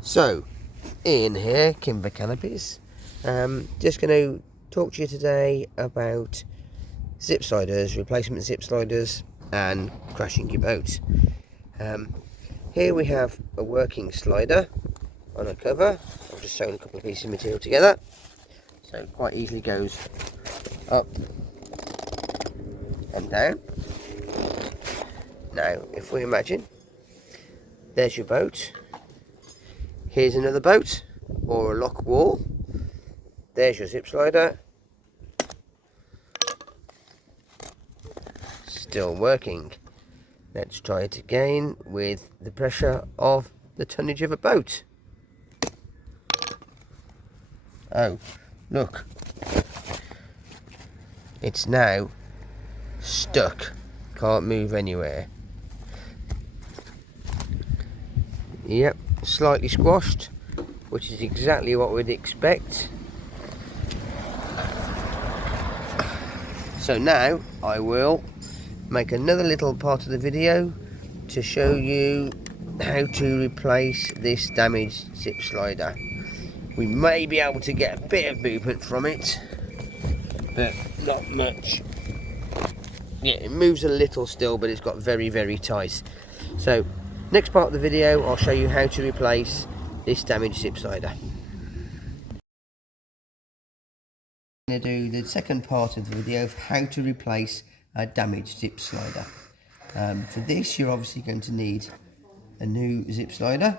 So, Ian here, Kinver Canopies. Just going to talk to you today about zip sliders, replacement zip sliders, and crashing your boat. Here we have a working slider on a cover. I've just sewn a couple of pieces of material together, so it quite easily goes up and down. Now, if we imagine, there's your boat. Here's another boat or a lock wall. There's your zip slider. Still working. Let's try it again with the pressure of the tonnage of a boat. Oh, look. It's now stuck. Can't move anywhere. Yep. Slightly squashed, which is exactly what we'd expect. So now I will make another little part of the video to show you how to replace this damaged zip slider. We may be able to get a bit of movement from it, but not much. Yeah, it moves a little still, but it's got very, very tight. So next part of the video, I'll show you how to replace this damaged zip slider. I'm going to do the second part of the video of how to replace a damaged zip slider. For this, you're obviously going to need a new zip slider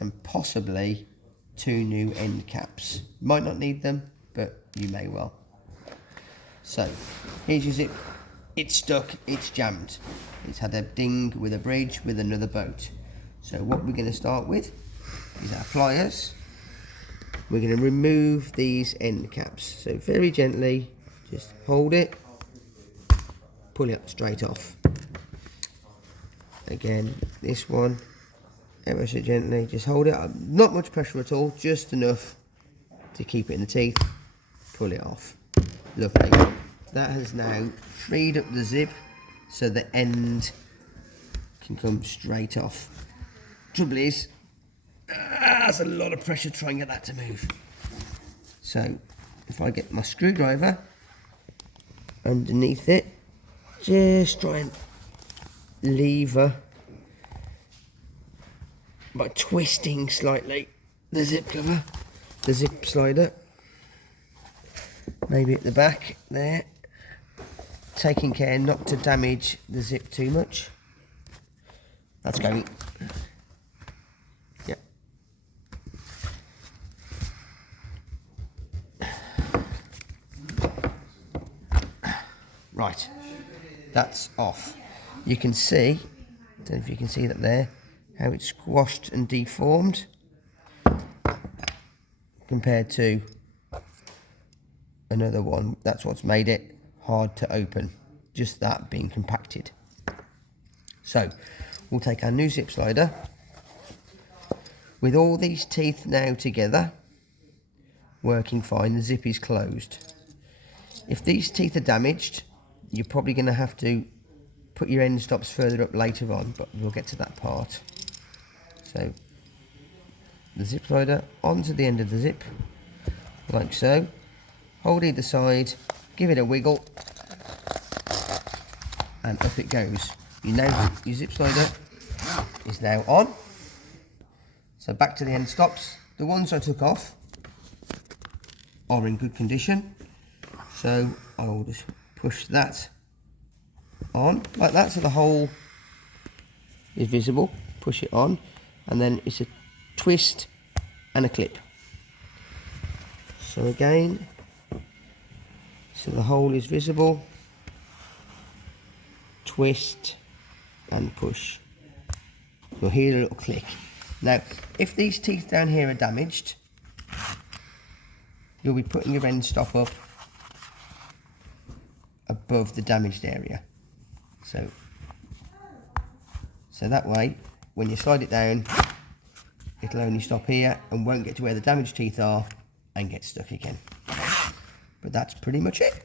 and possibly 2 new end caps. Might not need them, but you may well. So here's your zip. It's stuck, it's jammed. It's had a ding with a bridge with another boat. So what we're going to start with is our pliers. We're going to remove these end caps. So very gently, just hold it, pull it straight off. Again, this one, ever so gently, just hold it. Not much pressure at all, just enough to keep it in the teeth. Pull it off. Lovely. That has now freed up the zip so the end can come straight off. Trouble is, there's a lot of pressure trying to get that to move. So if I get my screwdriver underneath it, just try and lever by twisting slightly the zip cover, the zip slider, maybe at the back there, taking care not to damage the zip too much. That's going. Yep. Right, that's off. You can see, I don't know if you can see that there, how it's squashed and deformed compared to another one. That's what's made it hard to open, just that being compacted. So we'll take our new zip slider with all these teeth now together working fine. The zip is closed. If these teeth are damaged, you're probably going to have to put your end stops further up later on, but we'll get to that part. So the zip slider onto the end of the zip like so, hold either side, give it a wiggle, and up it goes. Your zip slider is now on. So back to the end stops. The ones I took off are in good condition, so I will just push that on like that so the hole is visible. Push it on, and then it's a twist and a clip. So again, so the hole is visible, twist and push. You'll hear a little click. Now, if these teeth down here are damaged, you'll be putting your end stop up above the damaged area. So that way, when you slide it down, it'll only stop here and won't get to where the damaged teeth are and get stuck again. But that's pretty much it.